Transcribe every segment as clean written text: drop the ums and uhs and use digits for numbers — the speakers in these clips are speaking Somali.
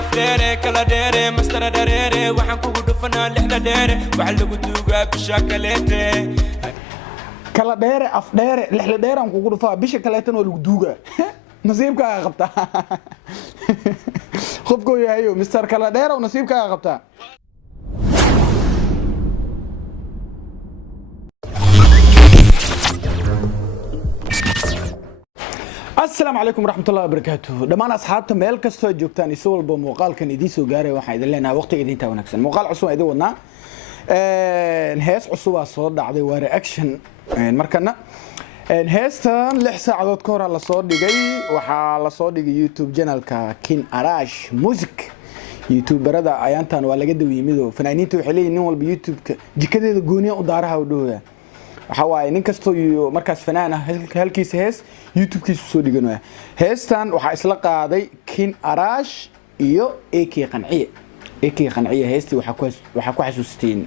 afreere kala dheere mastara dareere waxaan kugu dhufanaa lixda dheere waxa lagu duugaa bisha kaleete kala dheere af dheere lixda dheere aan kugu dhufaa bisha kaleetana oo lagu duugaa nasiibkaaga qabtaa qofkoo yahayo mister kala dheere oo nasiibkaaga qabtaa السلام عليكم ورحمة الله وبركاته دمان أصحابته ميل كستو جوكتان يسول بموقال كان يديسو غاري waxaan idin leenahay waqtiga idinta wanaagsan muuqaal cusub idin wadnaa hees cusub soo dhacday waa reaction markana heestan 6 saacadood ka hor la soo dhigay waxa la soo dhigay YouTube channelka Kin Arash Music YouTuberada ayaantan waa laga daweeyay fanaaniinta waxay leeyihiin nin walba YouTube-ka jikadeeda gooniya u daaraha u dhowaa waxa waaye nin kasto markaas fanaan ah halkiisa hees YouTube-kiisa soo dhiganaya heestan waxa isla qaaday Kin Arash iyo AK Qanciye heesti waxa ku xasuusteen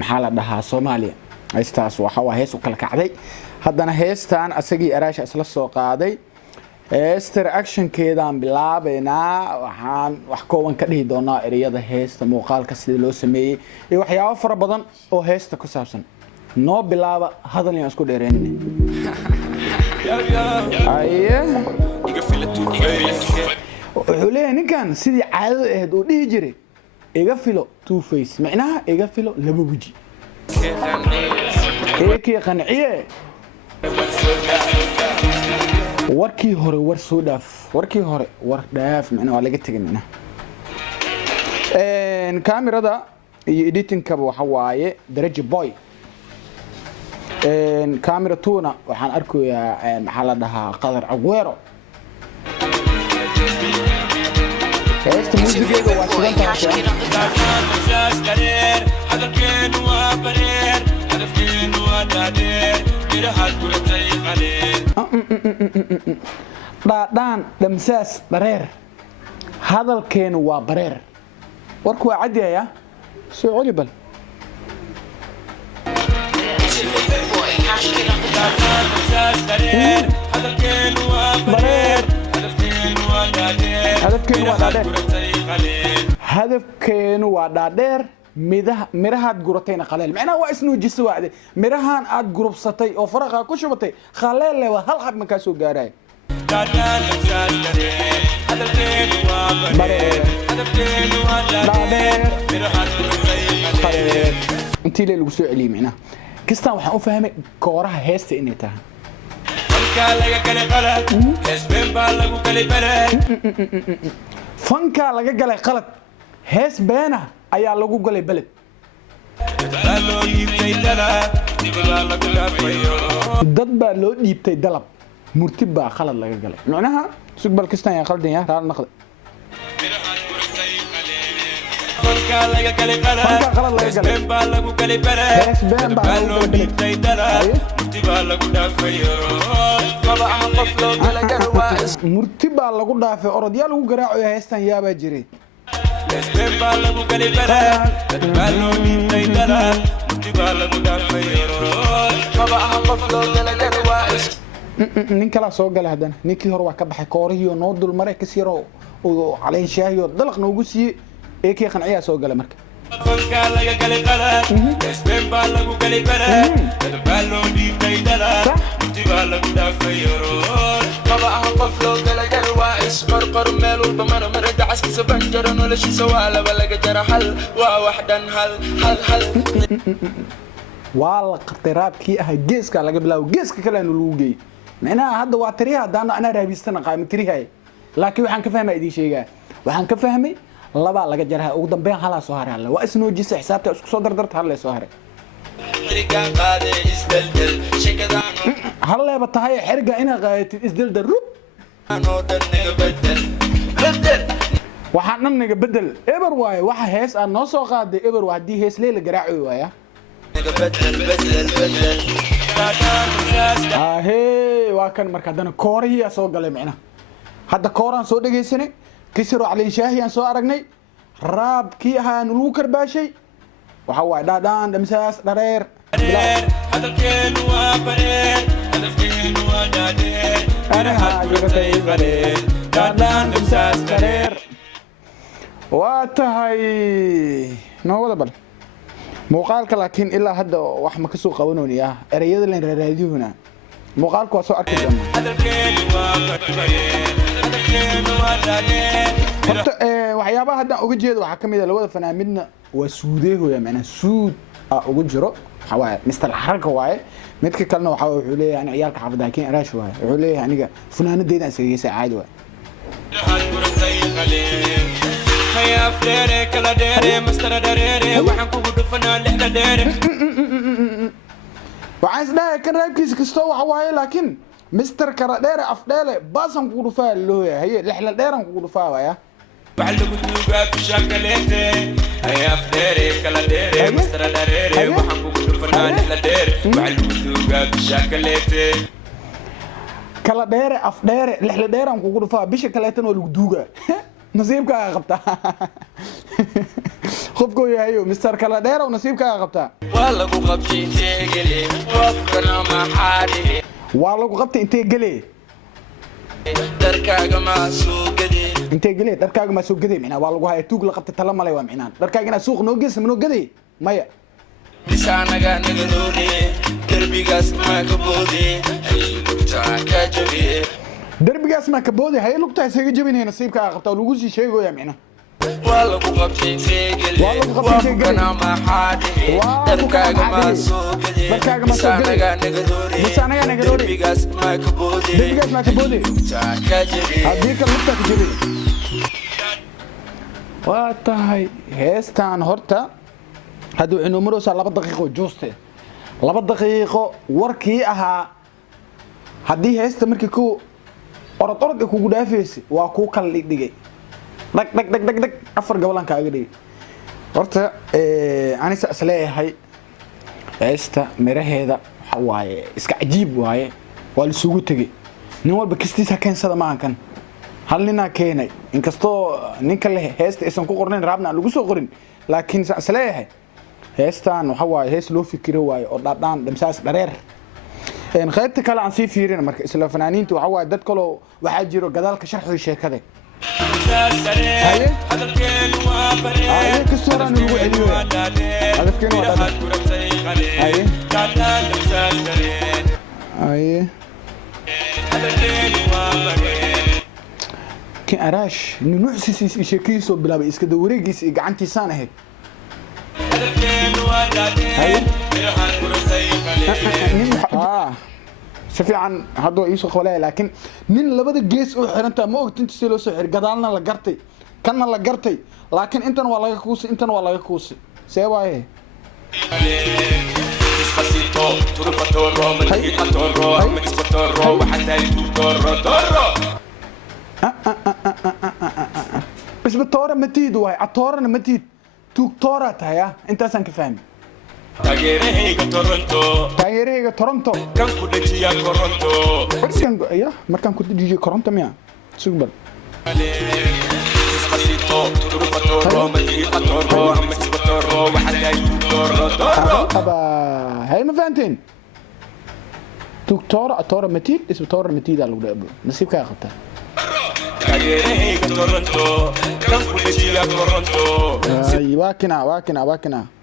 maxaa la dhahaa Soomaaliya heestaas waxa waa hees u kala kacday haddana heestan asagii Arash isla soo qaaday heesta reaction-keedaan bilaabeynaa waxaan wax kooban ka dhihi doonaa ereyada heesta muuqaalka sida loo sameeyay iyo waxyaabo fara badan oo heesta ku saabsan noo bilaaba hadal aan isku dheereenin wuxuu leeyahay ninkan sidii caadada ahayd oo dhihi jiray iga filo two face macnaha iga filo laba waji eekii qanciye warkii hore war soo dhaaf warkii hore war dhaaf macnaha waa laga tegay macnaha kaamirada iyo editing-ka waxa waaye Daraja Boy كاميرا تونا وحن أركو يا محل ده قدر عقويرو. إيش تموزي كده واشلون ترى؟ بعدان لمساس برير هذا الكين وبرير وركو عدي يا سو علبل هدفكين وادادير ميرهاد غورتين قليل معناه waa isnu jiso waade mirahan aad gurubsatay oo faraqa ku shubatay khaleele waa hal xab markaa soo gaaray intii lagu soo celiyay macnaha kistaan waxaan u fahmay kooraha heesta inay tahay fanka laga galay qalad hees beena ayaa lagu galay balad dad baa loo dhiibtay dalab murti baa qalad laga galay macnaha sugbal kistaan yaa qaldan yaa raal naqday murti baa lagu dhaafay orodyaa lagu garaacayo heestan yaabaa jiray nin kala soo galay haddana ninkii hore waa ka baxay koorihii noo dul maray ka siro oo caleen shaahiyo dalaq noogu siiyay AK Qanciye soo galay marka fanka laga galay qalad isbeen baa lagu galay balad baa loo dhiibtay dalad intii baa lagu dhaafay qaba qof loo galay waa isqorqor meel walba mar dacaskiisa banjaro noloshiisa waa laba laga jara hal waa waxdan hal waa la qiraabkii ah geeska laga bilaabo geeska kale inuu lagu geeyay macnaha hadda waa tiriha hadaan ana raabistana qaam tirihay laakiin waxaan ka fahmay idin sheegaa waxaan ka fahmay laba laga jaraha ugu dambeyn hala soo haray alla waa isnoo jisa xisaabta isku soo dardarta hal soo haray hal leeba tahay xirga ina qaatid isdaldal rub waxaan naga bedel eber waaye waxa hees aan noo soo qaaday eber waa hadii hees leela garaaci waaya waa kan marka dana kooriya soo galay macna hadda kooraan soo dhageysanay كسروا على شاهي سو أرجني راب كيها نلو كرباشي وحواي دادان دمساس درير هذا الكين وبرير هذا الكين ودادير أنا هاجرتي برير دادان دمساس درير واتهاي نوضة بل muuqaalka laakiin ilaa hadda wax ma ka soo qabanoonia erayada leen raadiyuna muuqaalku waa soo arki doonaa waxyaabaha hadda uga jeedo waxa kamid ah labada fanaan midna waa suudeehoya macna suud ugu jiro waxa waaye Mr. Xarka waaye midka kalena waxa wuxuu leeyahay aniga ciyaalka xaafadda keen araash waaye wuxuu leeyahay aniga funaanadeeda isaga caadi waaye هيا فليري كلا ديري مستر ديري وحن كوكو دفنا لحنا ديري وعايز ده كان رايبكيس كستو وحواي لكن مستر كلا ديري أفدالي باسم كوكو دفا اللي هو هي لحنا ديري كوكو دفا ويا وعلو كتوبة بشاكليتي هيا فليري كلا ديري مستر ديري وحن كوكو دفنا لحنا ديري وعلو كتوبة بشاكليتي كلا ديري أفدالي لحنا ديري كوكو دفا بشاكليتي والكدوغة نصيبك قبطة خبكو يا هيو مستر كلا ديرة ونصيبك قبطة والله قبطي انت قلي وفقنا ما حالي والله قبطي انت قلي دركاق ما سوق قدي انت قلي دركاق ما سوق قدي معنا والله هاي توق لقبطي تلما ليوا معنا دركاقنا سوق نوقس منو قدي مايا لسانك نقدوني دربي قاس ما كبودي اي لقطاك جبي دربيgaas ma ka boodi hay lugta isaga jabinay nasiibka qabta lagu sii sheegoya macna wala ku qabtay teegel ma xaadi darkaaga ma soo gadi sanaga nagadori دربيgaas ma ka boodi hadii ka lugta ka jabin waa tahay heestan horta haduu inuu maroosa 2 daqiiqo jooste 2 daqiiqo warkii ahaa hadii heesta markii ku orod kugu dhaafeysay waa ku kala dhigay dag afar gabalan kaaga dhigay horta anisa isleeyahay heesta miraheeda waxa waaye iska cajiib waaye waa la suugu tagay nin walba kistiisa keensada maankan hal nina keenay inkastoo ninka leh heesta aysan ku qornayn raabna lagu soo qorin laakiin isleeyahay heestan waxa waaye hees loo fikiro waaye oo dhadhaan dhamsaas dhareer qaybta kale aan sii fiirina marka isla fanaaniintu waxa waa dad kale waxa jiro gadaalka sharxo sheekada hadalkeen waa bare kasooran ugu celiyo hadalkeen waa hadalkeen waa bare ki araash nuuxsiis sheekiiso bilaabay iska wareegiis gacantiisaan ahayd hadalkeen waa سفيعاً هذا يسوق ولا لكن نين لبده جيس أو حرنتا ما وقت أنت سلو سحر قدالنا لقرتي كنا لقرتي لكن أنت ولا يكوسي أنت ولا يكوسي سوى إيه Despacito, tu fatoro, me fatoro, me fatoro, وحتى يتورو تورو بس بالتورة متيد واي عطورة متيد تورة تايا أنت سانك فاهم taageerahayga Toronto kan ku dhajiya Toronto markaan ku dhajiyo Toronto miya sugbal Despacito turu fatoro mati atoro mati fatoro waxa ay toro aba hay ma fahanteen دكتور أتورا متيد اسمه تورا متيد على الأبو نسيب كذا خطة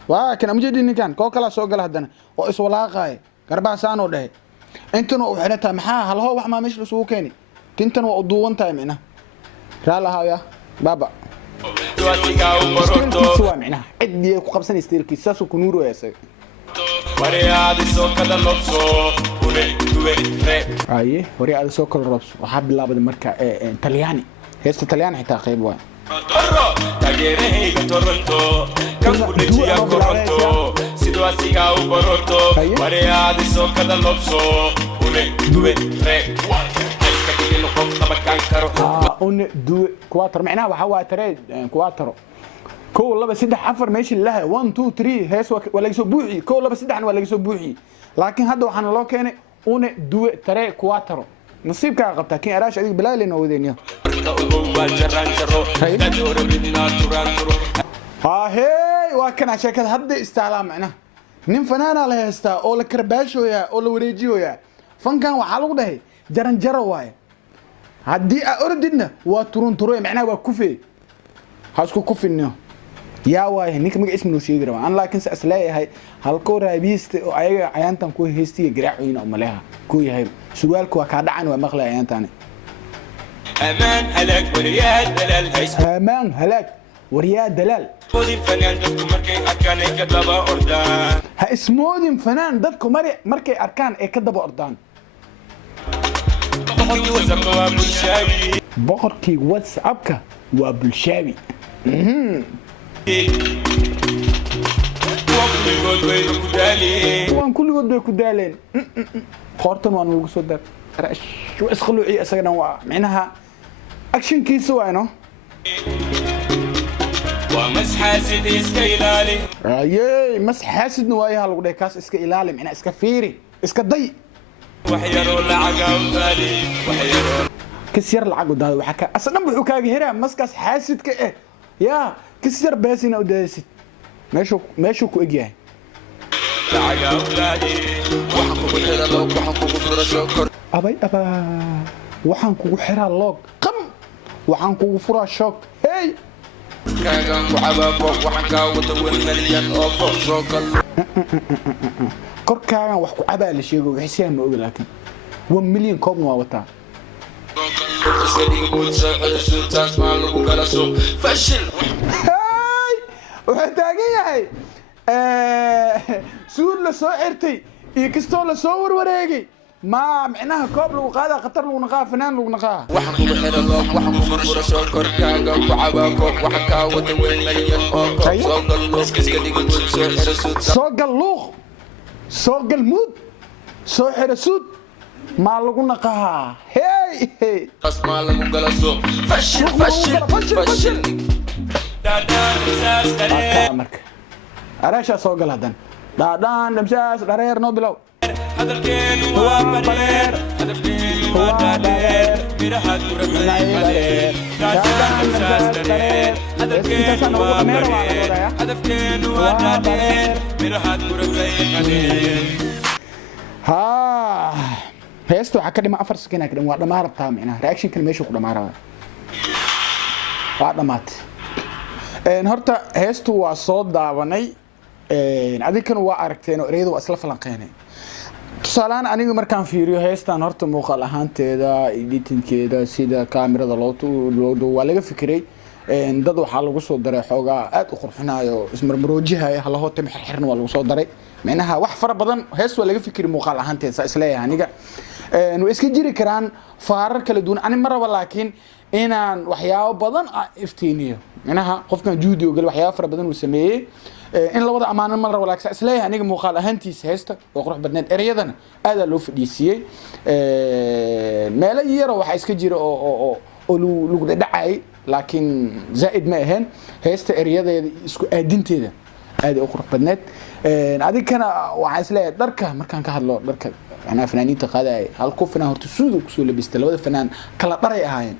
واكنا مجدين كان كوكلا سوقل هدنا وإس ولا قاي كربع سانو ده أنتن وحنتها محا هل هو وحما مش لسوكيني تنتن وأضوان تايمنا رالها يا بابا سوا معنا عدي وقبسن يستيركي ساسو كنورو يا سي وريادي سوكل لبسو ايه وريادي سوكل لبسو وحاب لابد مركا طلياني هيست طلياني حتى قيب واي un due quattro معناها waxaa tare quattro كو لبا سدح عفر ماشي لها 1 2 3 هيس ولا يسو بوحي كو لبا سدحنا ولا يسو بوحي لكن هذا waxaan loo keenay un due tre quattro نصيبك قبطه كين اراش اديك بلا لين ودينيا هاي وكان شكل هدا استعلام معنا nin fanaana la heesta oo la karbaashooya oo la wareejiyoya fankan waxa lagu dhahay jaran jaro waay hadii aa ordidna waa turun turoy macnaha waa kufee hasku ku finno yaa waay ninka magac ismu sheegi raba aan laakiin sa asleeyahay halko raabista oo ayaga cayaantan ku heestiga garaacoyina umaleha ku yahay su'aalku waa ka dhacan waa maqlay cayaantan أمان هلاك ورياد دلال هيس amaan halaag waryaa dalaal ودي فنان دكتور مركي أكان يكتب أردان ha ismoodin fanaan dadku markay arkaan ay ka daba ordaan بحكي وزم نواب الشاوي boqorkii whatsappka waa bulshaawi وكل جود وين كدالي waan kulligood bay ku daaleen qoortan waan ugu soo dar rash isqaluuci asagana waa micnaha actionkiisa waayno ومس حاسد إسكيلالي ayey mas xaasidna waayaha lagu dhahay kaas iska ilaali micnaha iska fiiri iska day وحيرو لعقا وغالي وحيرو kis yar lacag u daado waxa ka asna wuxuu kaaga heraa maskaas xaasidka yaa kis yar beesina u daadsid meeshu ku egyahay لعقا وغالي وحكو بحيرا لو وحكو بفرا شوكر abay waxaan kugu xiraa loog qam waxaan kugu furaa shoog hey كاغان وعبابوك وحكا وتوين مليان أوكو شوكر korkaagan wax ku cabaa la sheego wixii ma oga laakiin 1 milyan koobna waa wataa فشل hey wuxuu taagan yahay suud la soo xirtay iyo kastoo la soo warwareegay ما معناها كوب لو قاعدة خطر لو نقاه فنان لو نقاه وحكو بحيرلوك وحكو فرفورة شوكر كاغا وعباكوك وحكا وتوين مليان أوكو سوق اللوك كسكدي قلت سوحر سود سوق اللوخ سوق المود سوحر سود ما لو نقاه هي اسمع لغو قلسو فشل فشل فشل دادان مساس درير مرك أراشا سوق الهدن دادان مساس درير نو بلو هدفكين هو برير هدفكين هو دادير ميرهات مرفعين دادان مساس درير هدفكين هو برير هدفكين هو دادير ميرهات مرفعين ها هيستو حكى ما أفر سكينة كده وقت ما هرب تام هنا رياكشن كلمة شو كده ما هرب وقت مات نهرت هيستو وصوت دعواني عادي كانوا وعركتين وريدوا أصلا فلانقيني tusaalaan aniga markaan fiiriyo heestan horta muuqaal ahaanteeda editingkeeda sida kaamirada loo waa laga fikiray dad waxaa lagu soo daray xoogaa aad u qurxinayo ismarmaroojihay halaho tim xirxirna waa lagu soo daray macnaha wax fara badan hees waa laga fikiray muuqaal ahaanteeda isleeyahay aniga way iska jiri karaan faarar kala duwan ani maraba laakiin inaan waxyaabo badan iftiiniyo macnaha qofkan juhdi oo gal waxyaabo fara badan uu sameeyay in labada amaano mal rabo laakiin isleeyahay aniga muuqaal ahaantiisa heesta oo qurux badneed ereyadana aad loo fadhiisiyay meelo yar waxa iska jira oo lagu dhacay laakiin zaid ma ahan heesta ereyadeeda isku aadinteeda aad u qurux badneed adigana waxa isleeyahay dharka markaan ka hadlo dharka ana fanaaniinta qaaday hal ku fanaan horta suudu ku soo labistay labada fanaan kala dharay ahaayeen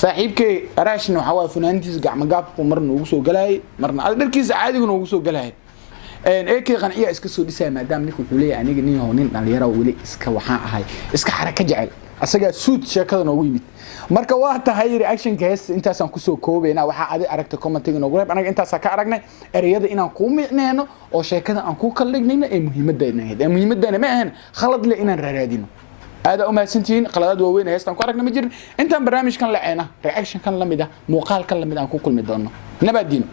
saaxiibkay araashna waxa waa fanaantiisa gacmo gaabku marna ugu soo galay marna dharkiisa caadiga ugu soo galay eekay qanciya iska soo dhisay maadaama ninku wuxuu leeyahay aniga nin hoo nin dhalinyaro wali iska waxaan ahay iska xaraka jecel asaga suud sheekada noogu yimid marka waa tahay reaction case intaasaan ku soo koobayna waxa aad aragtay commentiga noogu reeb anaga intaas ka aragnay ereyada inaan ku micneeno oo sheekada aan ku kala dhignayna ee muhiimadana ma ahan khalad le inaan raadino هذا أمها سنتين قلادات وين هيستان كارك نمجر أنت برنامج كان لعينا رياكشن كان لمده مقال كان لمده كل مدانه نبادينه